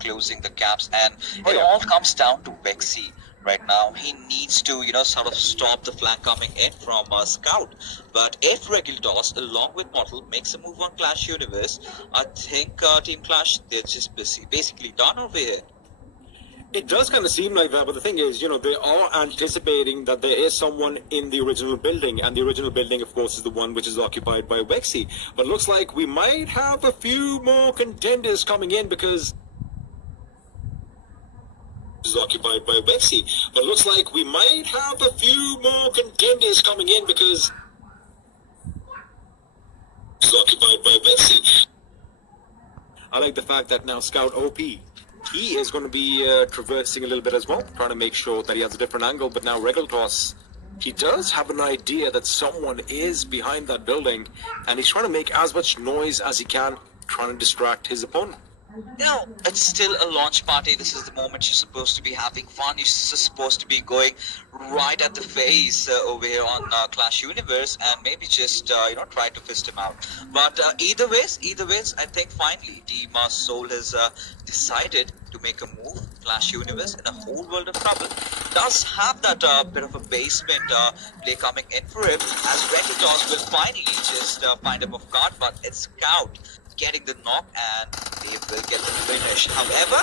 closing the gaps, and it all comes down to Vexy. Right now, he needs to, sort of stop the flank coming in from Scout. But if Regultos, along with Mortal, makes a move on Clash Universe, I think Team Clash, they're just basically done over here. It does kind of seem like that, but the thing is, they are anticipating that there is someone in the original building, and the original building, of course, is the one which is occupied by Vexy. But it looks like we might have a few more contenders coming in because is occupied by Vexy. But it looks like we might have a few more contenders coming in because is occupied by Vexy. I like the fact that now Scout OP, he is going to be traversing a little bit as well, trying to make sure that he has a different angle. But now Regultos, he does have an idea that someone is behind that building, and he's trying to make as much noise as he can, trying to distract his opponent. It's still a launch party. This is the moment you're supposed to be having fun. You're supposed to be going right at the face over here on Clash Universe, and maybe just try to fist him out. But either ways, I think finally Team Soul has decided to make a move. Clash Universe in a whole world of trouble does have that bit of a basement play coming in for him, as Regultos will finally just find him off guard, but it's Scout getting the knock, and they will get the finish. However,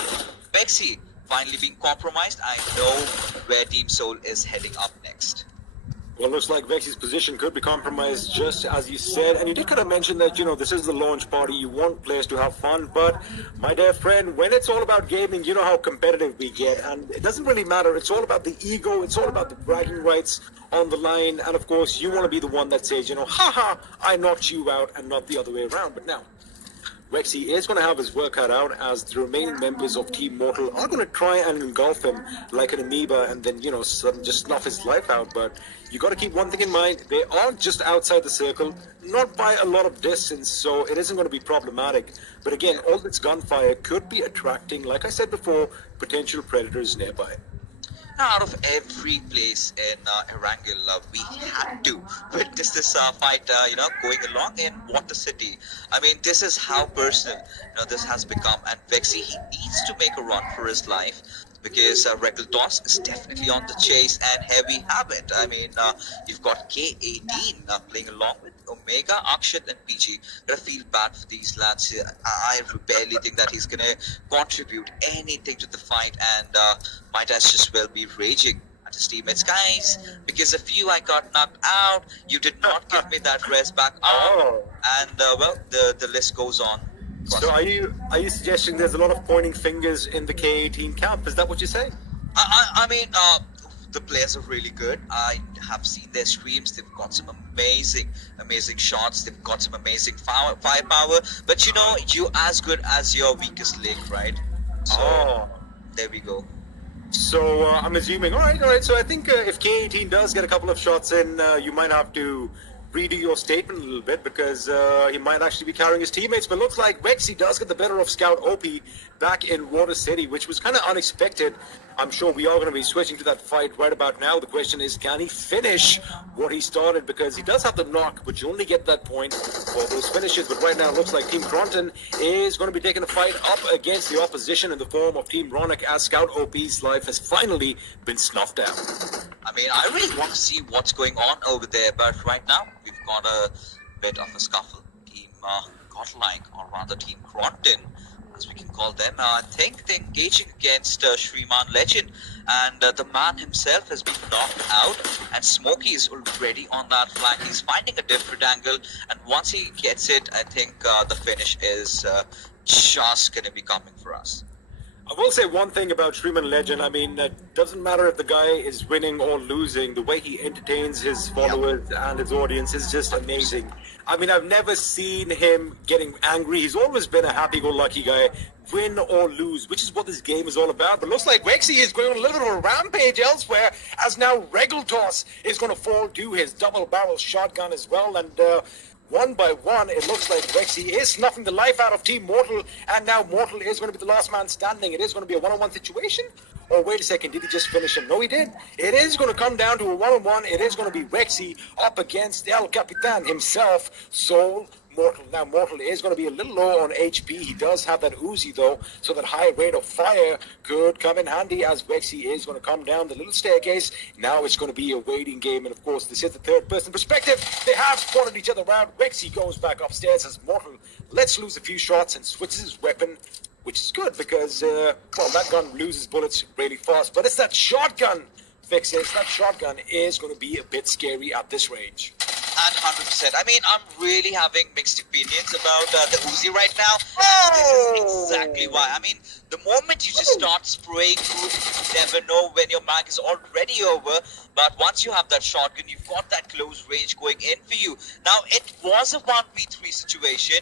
Vexy finally being compromised. I know where Team Soul is heading up next. Well, looks like Vexy's position could be compromised, just as you said. And you did kind of mention that, this is the launch party. You want players to have fun. But, my dear friend, when it's all about gaming, you know how competitive we get. And it doesn't really matter. It's all about the ego. It's all about the bragging rights on the line. And, of course, you want to be the one that says, haha, I knocked you out, and not the other way around. But now, Vexy is going to have his work cut out, as the remaining members of Team Mortal are going to try and engulf him like an amoeba and then, just snuff his life out. But you got to keep one thing in mind. They are just outside the circle, not by a lot of distance, so it isn't going to be problematic. But again, all this gunfire could be attracting, like I said before, potential predators nearby. Out of every place in Erangel, we had to witness this fight, going along in Water City. I mean, this is how personal, this has become. And Vexy, he needs to make a run for his life, because Regultos is definitely on the chase, and here we have it. I mean, you've got K18 playing along with Omega, Akshat, and PG. Gotta feel bad for these lads. I barely think that he's gonna contribute anything to the fight, and might as just well be raging at his teammates. Guys, because of you I got knocked out. You did not give me that rest back on. And the list goes on. So are you suggesting there's a lot of pointing fingers in the K18 camp? Is that what you're saying? I mean, the players are really good. I have seen their streams. They've got some amazing shots. They've got some amazing firepower. But you're as good as your weakest link, right? So there we go. So I'm assuming, all right. So I think if K18 does get a couple of shots in, you might have to redo your statement a little bit, because he might actually be carrying his teammates. But looks like Vexy does get the better of Scout OP back in Water City, which was kind of unexpected. I'm sure we are going to be switching to that fight right about now. The question is, can he finish what he started? Because he does have the knock, but you only get that point for those finishes. But right now, it looks like Team Cronton is going to be taking a fight up against the opposition in the form of Team Ronick, as Scout OP's life has finally been snuffed out. I mean, I really want to see what's going on over there, but right now, we've got a bit of a scuffle. Team Godlike, or rather Team Cronton, as we can call them. I think they're engaging against Shriman Legend, and the man himself has been knocked out, and Smokey is already on that flank. He's finding a different angle, and once he gets it, I think the finish is just going to be coming for us. I will say one thing about Shriman Legend. I mean, it doesn't matter if the guy is winning or losing. The way he entertains his followers and his audience is just amazing. I mean, I've never seen him getting angry. He's always been a happy-go-lucky guy, win or lose, which is what this game is all about. But looks like Vexy is going on a little bit of a rampage elsewhere, as now Regultos is going to fall to his double-barrel shotgun as well. And one by one, it looks like Vexy is snuffing the life out of Team Mortal, and now Mortal is going to be the last man standing. It is going to be a one-on-one situation. Or wait a second, did he just finish him? No, he did. It is going to come down to a one-on-one. It is going to be Vexy up against El Capitan himself, Soul Mortal. Now, Mortal is going to be a little low on HP. He does have that Uzi, though, so that high rate of fire could come in handy as Vexy is going to come down the little staircase. Now it's going to be a waiting game, and of course, this is the third-person perspective. They have spotted each other around. Vexy goes back upstairs as Mortal lets loose a few shots and switches his weapon, which is good because, well, that gun loses bullets really fast. But it's that shotgun, Vexy. That shotgun is going to be a bit scary at this range. And 100%. I mean, I'm really having mixed opinions about the Uzi right now. And this is exactly why. I mean, the moment you just start spraying food, you never know when your mag is already over. But once you have that shotgun, you've got that close range going in for you. Now, it was a 1v3 situation.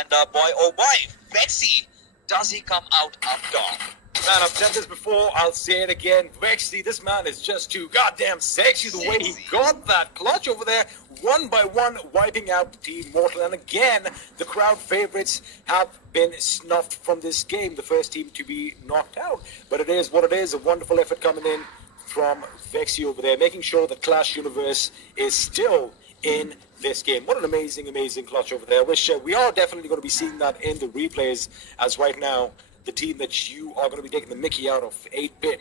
And boy, oh boy, Vexy, does he come out up top? Man, I've said this before, I'll say it again. Vexy, this man is just too goddamn sexy. The way he got that clutch over there, one by one, wiping out Team Mortal. And again, the crowd favorites have been snuffed from this game, the first team to be knocked out. But it is what it is, a wonderful effort coming in from Vexy over there, making sure that Clash Universe is still in this game. What an amazing, amazing clutch over there. I wish we are definitely going to be seeing that in the replays, as right now, the team that you are going to be taking the mickey out of, 8-bit,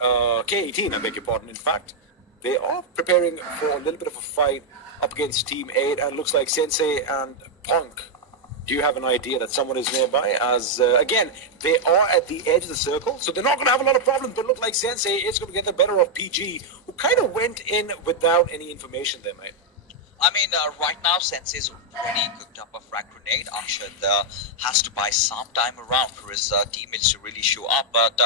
K18, I beg your pardon, in fact, they are preparing for a little bit of a fight up against Team 8, and it looks like Sensei and Punk. Do you have an idea that someone is nearby? As, again, they are at the edge of the circle, so they're not going to have a lot of problems, but look like Sensei is going to get the better of PG, who kind of went in without any information there, mate. I mean, right now, Sensei's already cooked up a frag grenade. Akshad has to buy some time around for his teammates to really show up. But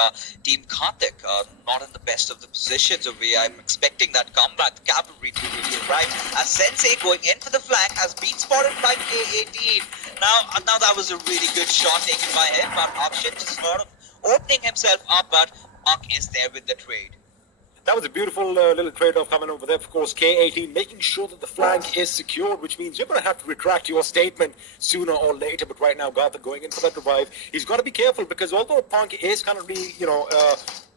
Team Karthik, not in the best of the positions. I'm expecting that comeback, the cavalry to really arrive. As Sensei going in for the flank has been spotted by K18. Now that was a really good shot taken by him. But Akshad just sort of opening himself up. But Monk is there with the trade. That was a beautiful little trade-off coming over there. Of course, K18 making sure that the flank is secured, which means you're going to have to retract your statement sooner or later. But right now, Gartha going in for that revive. He's got to be careful because although Punk is currently,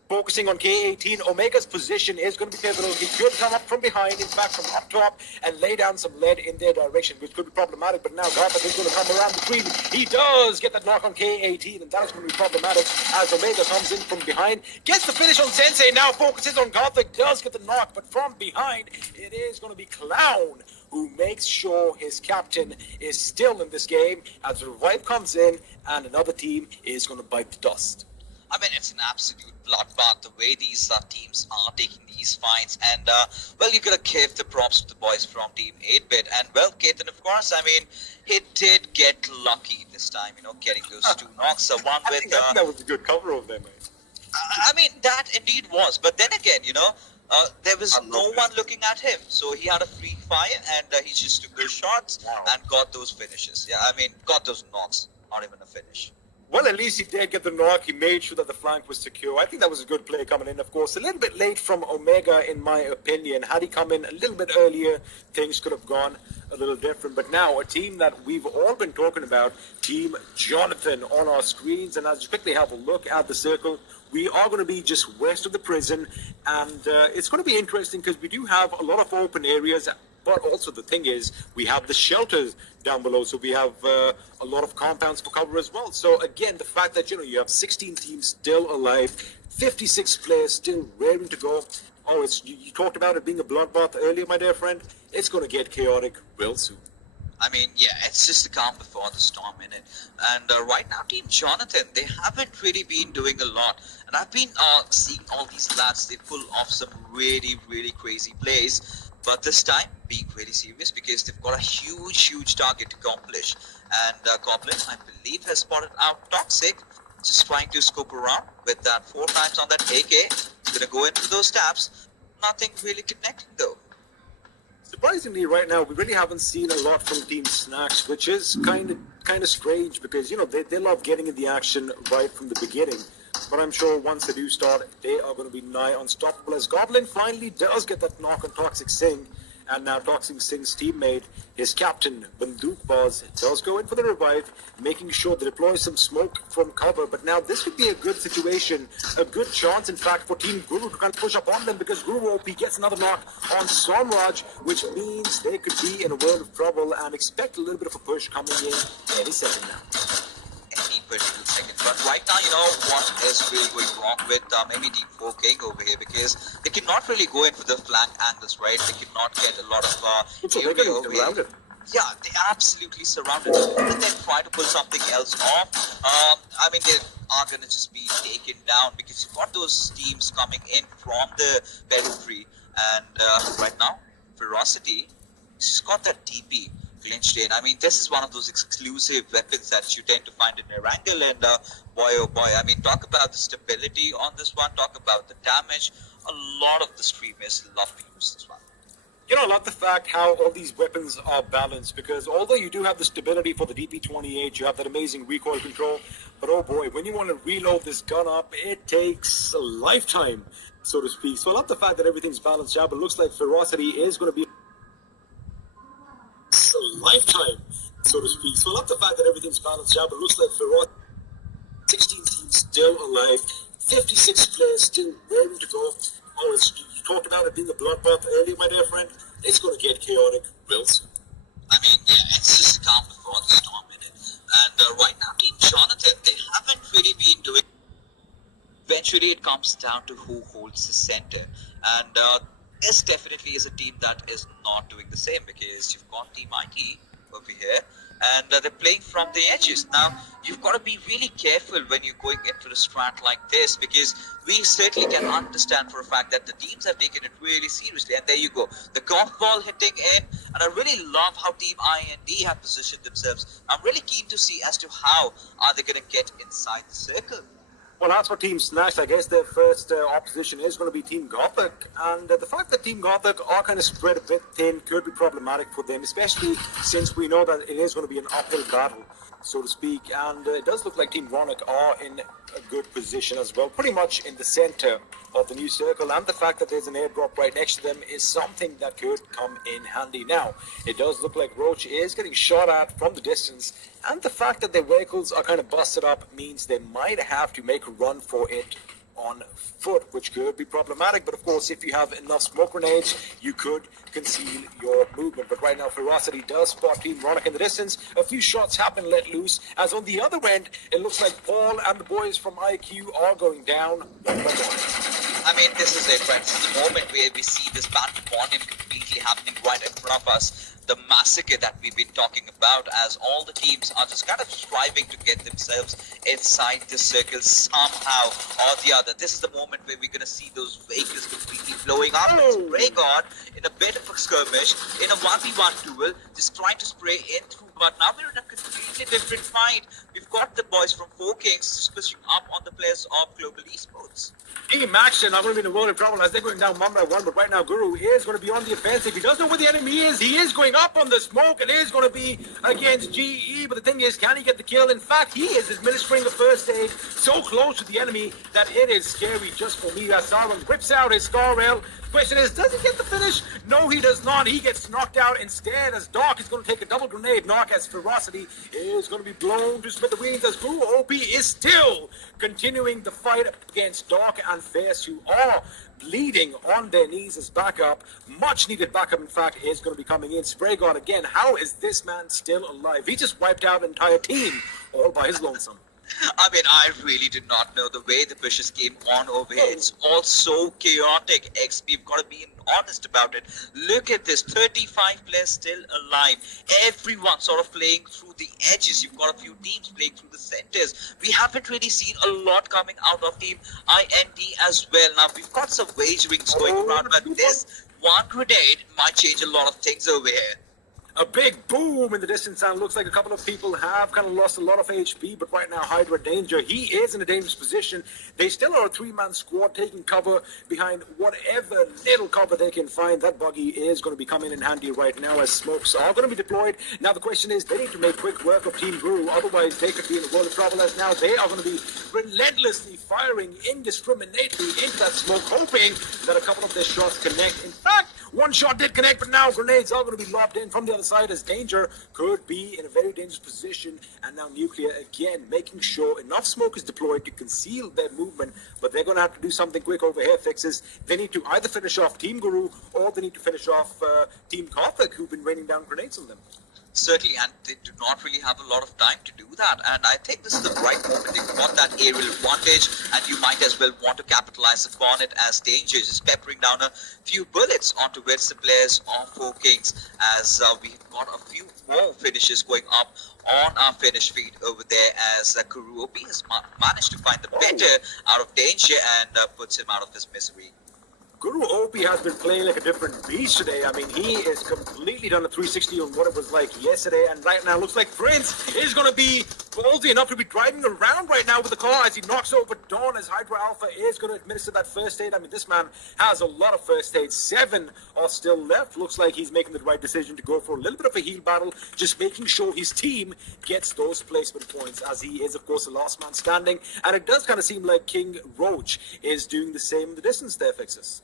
focusing on K18, Omega's position is going to be pivotal. He could come up from behind, in fact, from up top, and lay down some lead in their direction, which could be problematic. But now Gartha is going to come around the tree. He does get that knock on K18, and that is going to be problematic as Omega comes in from behind. Gets the finish on Sensei, now focuses on Gartha, does get the knock, but from behind, it is going to be Clown who makes sure his captain is still in this game as the revive comes in, and another team is going to bite the dust. I mean, it's an absolute bloodbath the way these teams are taking these fights. And, well, you gotta give the props to the boys from Team 8-bit. And, well, Ketan, of course, I mean, he did get lucky this time, getting those two knocks. One I with... think that was a good cover of them, mate. I mean, that indeed was. But then again, there was no one looking at him. So he had a free fire, and he just took those shots and got those finishes. Yeah, I mean, got those knocks. Not even a finish. Well, at least he did get the knock. He made sure that the flank was secure. I think that was a good play coming in, of course. A little bit late from Omega, in my opinion. Had he come in a little bit earlier, things could have gone a little different. But now, a team that we've all been talking about, Team Jonathan, on our screens. And as you quickly have a look at the circle, we are going to be just west of the prison. And it's going to be interesting because we do have a lot of open areas. But also the thing is, we have the shelters down below, so we have a lot of compounds for cover as well. So again, the fact that, you have 16 teams still alive, 56 players still raring to go. Oh, you talked about it being a bloodbath earlier, my dear friend. It's going to get chaotic real soon. I mean, yeah, it's just the calm before the storm in it. And right now, Team Jonathan, they haven't really been doing a lot. And I've been seeing all these lads, they pull off some really, really crazy plays. But this time, being really serious because they've got a huge target to accomplish. And Goblin, I believe, has spotted out Toxic, just trying to scope around with that 4 times on that AK. He's going to go in for those taps. Nothing really connecting, though. Surprisingly, right now, we really haven't seen a lot from Team Snacks, which is kind of strange because, they love getting in the action right from the beginning. But I'm sure once they do start, they are going to be nigh unstoppable as Goblin finally does get that knock on Toxic Sing. And now Toxic Singh's teammate, his captain, Bandook Baz, does go in for the revive, making sure they deploy some smoke from cover. But now this could be a good situation, a good chance, in fact, for Team Guru to kind of push up on them, because Guru OP gets another knock on Somraj, which means they could be in a world of trouble and expect a little bit of a push coming in any second now. Any particular second. But right now, what is really going wrong with maybe Team 4 King over here, because they cannot really go in for the flank angles, right? They cannot get a lot of area over here. Yeah, they absolutely surrounded and then try to pull something else off. I mean, they are going to just be taken down, because you've got those teams coming in from the periphery. And right now, Ferocity, she's got that TP clinched in. I mean, this is one of those exclusive weapons that you tend to find in Erangel, and boy oh boy, I mean, talk about the stability on this one, talk about the damage. A lot of the streamers love to use this one. I love the fact how all these weapons are balanced, because although you do have the stability for the DP28, you have that amazing recoil control, but oh boy, when you want to reload this gun up, it takes a lifetime, so to speak. So I love the fact that everything's balanced out, but it looks like Ferocity is going to be a lifetime, so to speak. So I love the fact that everything's balanced out, but it looks like Ferocity, 16 teams still alive, 56 players still ready to go. Oh, you talked about it being a bloodbath earlier, my dear friend. It's going to get chaotic real soon. I mean, yeah, it's just calm before the storm in it. And right now, Team Jonathan, they haven't really been doing. Eventually, it comes down to who holds the center. And this definitely is a team that is not doing the same, because you've got Team ID over here, and they're playing from the edges. Now, you've got to be really careful when you're going into the strat like this, because we certainly can understand for a fact that the teams have taken it really seriously. And there you go, the golf ball hitting in, and I really love how Team IND have positioned themselves. I'm really keen to see as to how are they going to get inside the circle. Well, as for Team Snatch, I guess their first opposition is going to be Team Gothic. And the fact that Team Gothic are kind of spread a bit thin could be problematic for them, especially since we know that it is going to be an uphill battle, so to speak. And it does look like Team Ronic are in a good position as well, pretty much in the center of the new circle. And the fact that there's an airdrop right next to them is something that could come in handy. Now, it does look like Roach is getting shot at from the distance, and the fact that their vehicles are kind of busted up means they might have to make a run for it on foot, which could be problematic. But of course, if you have enough smoke grenades, you could conceal your movement. But right now, Ferocity does spot Team Ronic in the distance. A few shots have been let loose, as on the other end, it looks like Paul and the boys from IQ are going down one by one. I mean, this is it, right? This is the moment where we see this battle upon him completely happening right in front of us. The massacre that we've been talking about, as all the teams are just kind of striving to get themselves inside the circle somehow or the other. This is the moment where we're going to see those vehicles completely blowing up. And Spray God in a bit of a skirmish, in a 1v1 duel, just trying to spray in through. But now we're in a completely different fight. We've got the boys from 4 Kings just pushing up on the players of Global Esports. Team Action are going to be in a world of trouble as they're going down one by one. But right now, Guru is going to be on the offensive. He doesn't know where the enemy is. He is going up on the smoke. It is going to be against GE. But the thing is, can he get the kill? In fact, he is administering the first aid so close to the enemy that it is scary just for me. As Sarwan whips out his star rail. Question is, does he get the finish? No, he does not. He gets knocked out instead, as Dark is going to take a double grenade knock, as Ferocity is going to be blown to smithereens, as Guru OP is still continuing the fight against Dark and Fierce, who are bleeding on their knees as backup. Much needed backup, in fact, is going to be coming in. Spray God again. How is this man still alive? He just wiped out an entire team all by his lonesome. I mean, I really did not know the way the pushes came on over here. It's all so chaotic, XP. We've got to be honest about it. Look at this, 35 players still alive. Everyone sort of playing through the edges. You've got a few teams playing through the centers. We haven't really seen a lot coming out of Team IND as well. Now, we've got some wagerings going around, but this one grenade might change a lot of things over here. A big boom in the distance, and looks like a couple of people have kind of lost a lot of HP, but right now Hydra Danger, he is in a dangerous position. They still are a 3-man squad taking cover behind whatever little cover they can find. That buggy is going to be coming in handy right now, as smokes are going to be deployed. Now the question is, they need to make quick work of Team Guru, otherwise they could be in a world of trouble, as now they are going to be relentlessly firing indiscriminately into that smoke, hoping that a couple of their shots connect. In fact, One shot did connect, but now grenades are going to be lobbed in from the other side as Danger could be in a very dangerous position. And now Nuclear again making sure enough smoke is deployed to conceal their movement, but they're going to have to do something quick over here, Fixes. They need to either finish off Team Guru or they need to finish off Team Karthik, who've been raining down grenades on them. Certainly, and they do not really have a lot of time to do that. And I think this is the right moment. They've got that aerial advantage, and you might as well want to capitalize upon it as Danger is just peppering down a few bullets onto where the players of Four Kings, as we've got a few more finishes going up on our finish feed over there, as Kuru OP has managed to find the better out of Danger and puts him out of his misery. Guru OP has been playing like a different beast today. I mean, he is completely done a 360 on what it was like yesterday. And right now, looks like Prince is going to be ballsy enough to be driving around right now with the car as he knocks over Dawn, as Hydra Alpha is going to administer that first aid. I mean, this man has a lot of first aid. 7 are still left. Looks like he's making the right decision to go for a little bit of a heal battle, just making sure his team gets those placement points, as he is, of course, the last man standing. And it does kind of seem like King Roach is doing the same in the distance there, Fixes.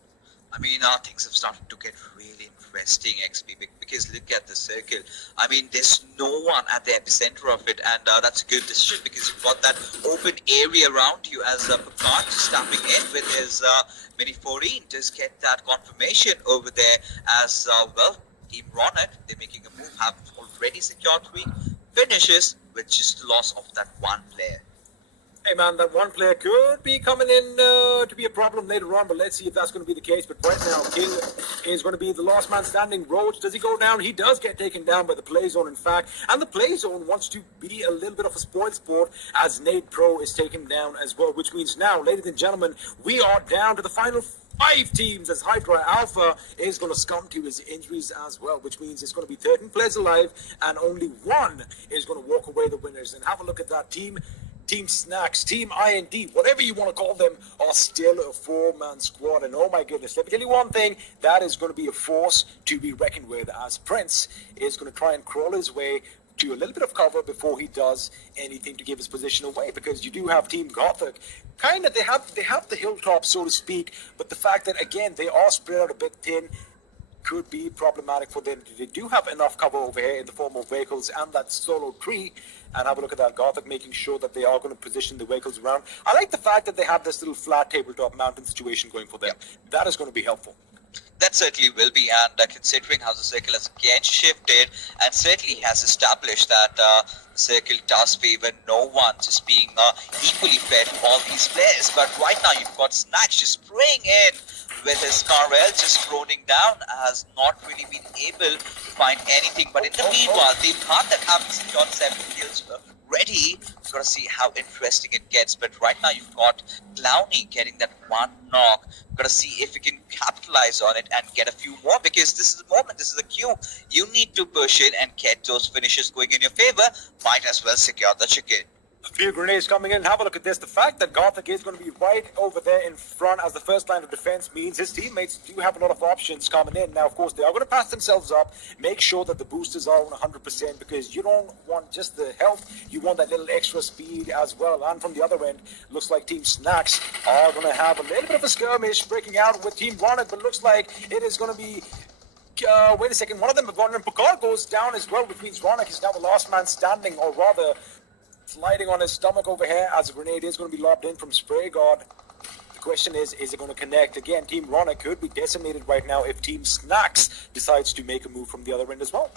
I mean, things have started to get really interesting, XP, because look at the circle. I mean, there's no one at the epicenter of it, and that's a good decision because you've got that open area around you, as Picard just tapping in with his Mini 14 to get that confirmation over there. As well, Team Ronak, they're making a move, have already secured 3 finishes with just the loss of that one player. Hey man, that one player could be coming in to be a problem later on, but let's see if that's going to be the case. But right now, King is going to be the last man standing. Roach, does he go down? He does get taken down by the play zone, in fact. And the play zone wants to be a little bit of a spoiled sport, as Nate Pro is taken down as well, which means now, ladies and gentlemen, we are down to the final 5 teams, as Hydra Alpha is going to succumb to his injuries as well, which means it's going to be 13 players alive and only 1 is going to walk away the winners. And have a look at that team. Team Snacks, Team IND, whatever you want to call them, are still a 4-man squad. And oh my goodness, let me tell you one thing, that is going to be a force to be reckoned with, as Prince is going to try and crawl his way to a little bit of cover before he does anything to give his position away, because you do have Team Gothic. Kind of, they have the hilltop, so to speak, but the fact that, again, they are spread out a bit thin could be problematic for them. They do have enough cover over here in the form of vehicles and that solo tree. And have a look at that Gothic, making sure that they are going to position the vehicles around. I like the fact that they have this little flat tabletop mountain situation going for them. That is going to be helpful. That certainly will be, and considering how the circle has again shifted and certainly has established that the circle does favor no one, just being equally fair to all these players. But right now you've got Snatch just spraying in with his Carvel, just droning down, has not really been able to find anything. But in the meanwhile, the part that have secured 7 kills ready. We've got to see how interesting it gets. But right now you've got Clowny getting that 1 knock. We've got to see if we can capitalize on it and get a few more, because this is the moment, this is the cue. You need to push in and get those finishes going in your favor. Might as well secure the chicken. A few grenades coming in. Have a look at this. The fact that Gothic is going to be right over there in front as the first line of defense means his teammates do have a lot of options coming in. Now, of course, they are going to pass themselves up. Make sure that the boosters are on 100%, because you don't want just the health. You want that little extra speed as well. And from the other end, looks like Team Snacks are going to have a little bit of a skirmish breaking out with Team Ronak, but looks like it is going to be... wait a second. One of them have gone, and Picard goes down as well, which means Ronak is now the last man standing, or rather... sliding on his stomach over here, as a grenade is going to be lobbed in from Spray God. The question is it going to connect? Again, Team Ronak could be decimated right now if Team Snacks decides to make a move from the other end as well.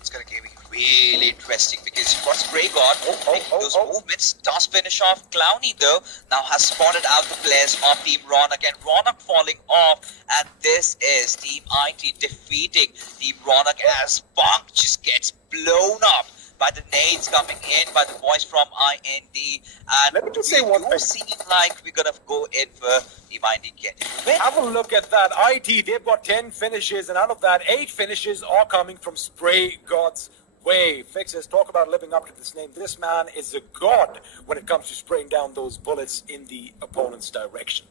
It's going to get really interesting, because you've got Spray God making those movements. Does finish off. Clowny, though, now has spotted out the players of Team Ronak, and Ronak falling off. And this is Team IT defeating Team Ronak, as Bunk just gets blown up by the nades coming in by the boys from IND. And let me just say one thing. Seem like we're going to go in for Team IND getting the win. Have a look at that. IT, they've got 10 finishes, and out of that, 8 finishes are coming from Spray God's way. Fixes, talk about living up to this name. This man is a god when it comes to spraying down those bullets in the opponent's direction.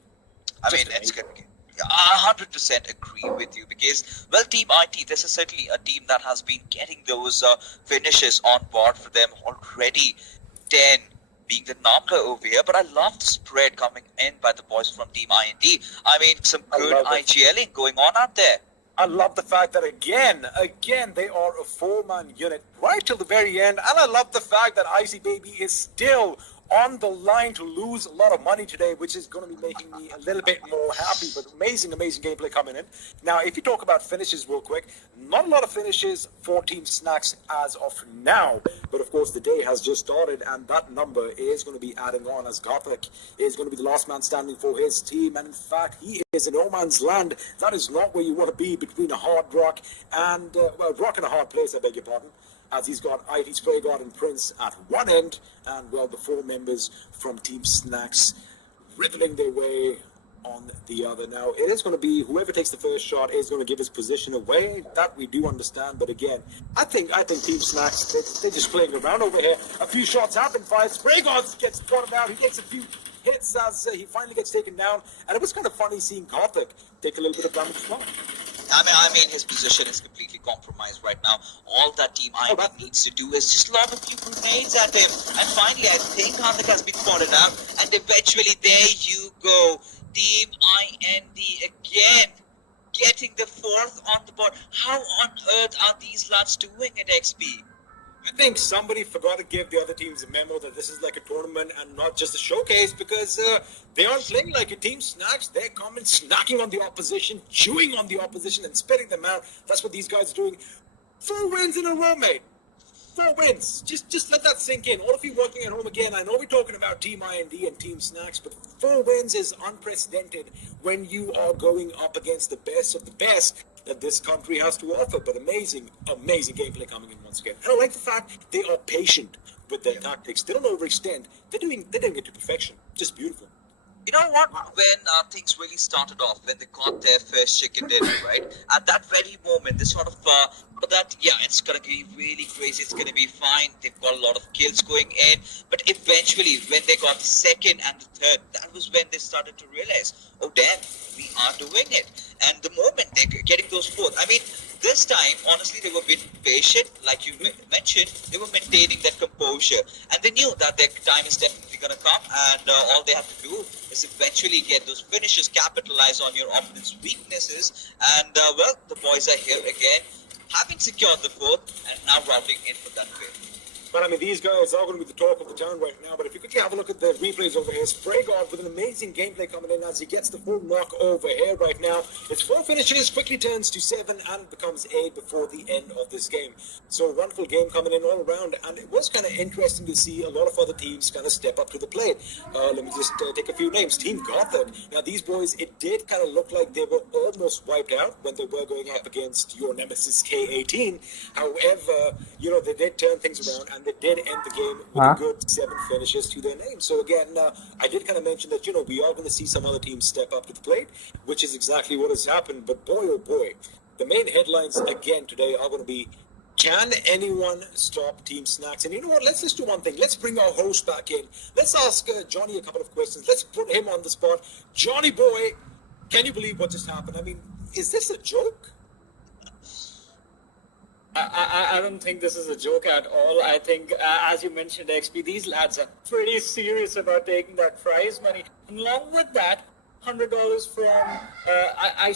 I mean, it's going to get... I 100% agree with you, because, well, Team IT, this is certainly a team that has been getting those finishes on board for them already. 10 being the number over here, but I love the spread coming in by the boys from Team IND. I mean, some good IGLing going on out there. I love the fact that again, they are a four-man unit right till the very end, and I love the fact that Icy Baby is still on the line to lose a lot of money today, which is going to be making me a little bit more happy. But amazing gameplay coming in. Now, if you talk about finishes real quick, not a lot of finishes for Team Snacks as of now. But of course, the day has just started, and that number is going to be adding on as Gothic is going to be the last man standing for his team. And in fact, he is in no man's land. That is not where you want to be between a hard rock and, rock and a hard place, I beg your pardon, as he's got ID Spray God and Prince at one end, and well, the four members from Team Snacks riddling their way on the other. Now, it is going to be whoever takes the first shot is going to give his position away. That we do understand, but again, I think Team Snacks, they're just playing around over here. A few shots happen, five. Spray God gets spotted out. He takes a few hits as he finally gets taken down, and it was kind of funny seeing Gothic take a little bit of damage as well. I mean, his position is completely compromised right now. All that Team ID needs to do is just lob a few grenades at him. And finally, I think Gothic has been spotted out. And eventually, there you go. Team IND again getting the fourth on the board. How on earth are these lads doing at XP? I think somebody forgot to give the other teams a memo that this is like a tournament and not just a showcase, because they aren't playing like a Team Snacks. They're coming, snacking on the opposition, chewing on the opposition and spitting them out. That's what these guys are doing. 4 wins in a row, mate. 4 wins. Just let that sink in. All of you working at home again, I know we're talking about Team IND and Team Snacks, but 4 wins is unprecedented when you are going up against the best of the best that this country has to offer. But amazing gameplay coming in once again. And I like the fact they are patient with their tactics. They don't overextend. They're doing it to perfection. Just beautiful. You know what? When things really started off, when they got their first chicken dinner, right? At that very moment, they sort of that, yeah, it's gonna be really crazy. It's gonna be fine. They've got a lot of kills going in, but eventually, when they got the second and the third, that was when they started to realize, oh damn, we are doing it. And the moment they're getting those fourth, I mean, this time, honestly, they were a bit patient, like you mentioned. They were maintaining that composure, and they knew that their time is definitely gonna come, and all they have to do is eventually get those finishes, capitalize on your opponent's weaknesses, and well, the boys are here again, having secured the fourth, and now routing in for that win. But I mean, these guys are going to be the talk of the town right now. But if you quickly have a look at the replays over here, Spray God with an amazing gameplay coming in as he gets the full knock over here right now. It's 4 finishes, quickly turns to 7 and becomes 8 before the end of this game. So a wonderful game coming in all around. And it was kind of interesting to see a lot of other teams kind of step up to the plate. Let me just take a few names. Team Gothic. Now, these boys, it did kind of look like they were almost wiped out when they were going up against your nemesis K18. However, you know, they did turn things around and they did end the game with a good 7 finishes to their name. So again, I did kind of mention that, you know, we are going to see some other teams step up to the plate, which is exactly what has happened. But boy, oh boy, the main headlines again today are going to be, can anyone stop Team Snacks? And you know what? Let's just do one thing. Let's bring our host back in. Let's ask Johnny a couple of questions. Let's put him on the spot. Johnny boy, can you believe what just happened? I mean, is this a joke? I don't think this is a joke at all. I think, as you mentioned, XP, these lads are pretty serious about taking that prize money. And along with that, $100 from IC